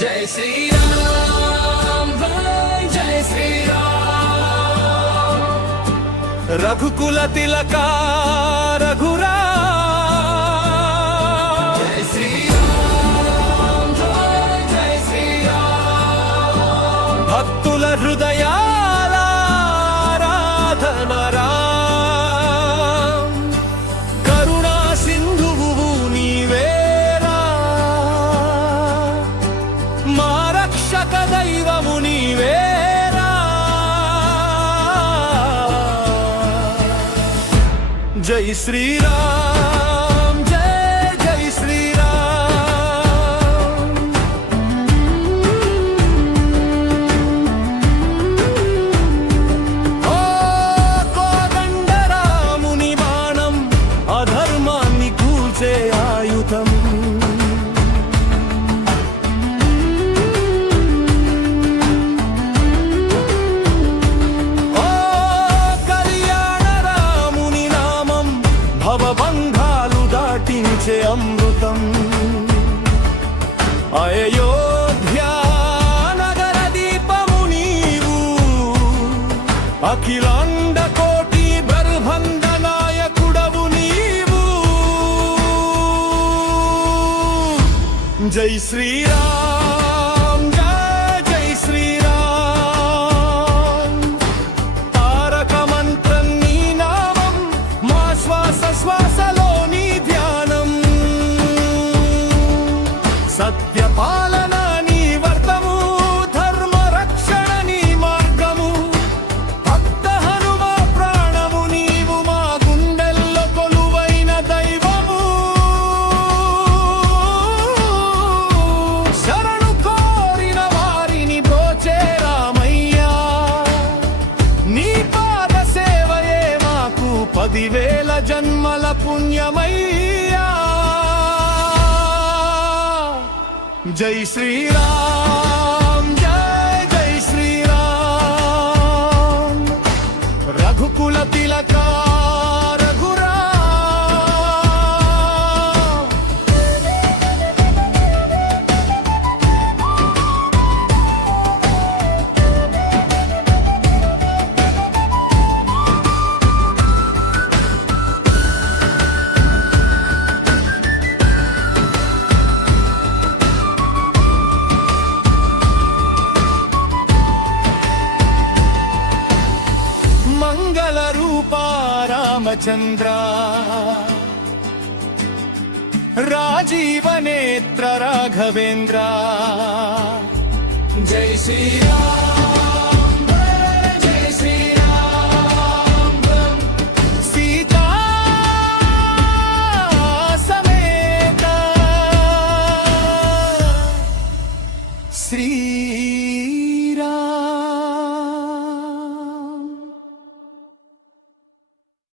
జై శ్రీరామ్ జై శ్రీరామ్ రఘుకుల తిలక రఘురామ్ జై శ్రీరామ్ జై శ్రీరామ్ భక్తుల హృదయాల ఆరాధన రామ్ కరుణా సింధువు నీవేరా మా రక్షక దైవము నీవేరా జై శ్రీరామ్ జై జై శ్రీరామ్ ఓ కోదండరాముని బాణం అధర్మాన్ని కూల్చే ఆయుధం భవబంధాలు దాటించే అమృతం అయోధ్యా నగర దీపము నీవు అఖిలాండ కోటి బ్రహ్మాండ నాయకుడవు నీవు జై శ్రీరామ్ జై జై శ్రీరామ్ తారక మంత్రం నీ నామం మా శ్వాస శ్వాసలోని ధ్యానం సత్య పాలన నీ వర్తము ధర్మ రక్షణ నీ మార్గము భక్త హనుమ ప్రాణము నీవు మా గుండెల్లో కొలువైన దైవము శరణు కోరిన వారిని బ్రోచే రామయ్యా నీ పాద సేవయే మాకు 10,000 జన్మల పుణ్యమయ్యా జై శ్రీరామ్ జై జై శ్రీరామ్ రఘుకుల తిలక రఘురామ్ మంగళ రూప రామచంద్ర రాజీవ నేత్ర రాఘవేంద్ర జై శ్రీరామ్ జై శ్రీరామ్ సీతా సమేత శ్రీ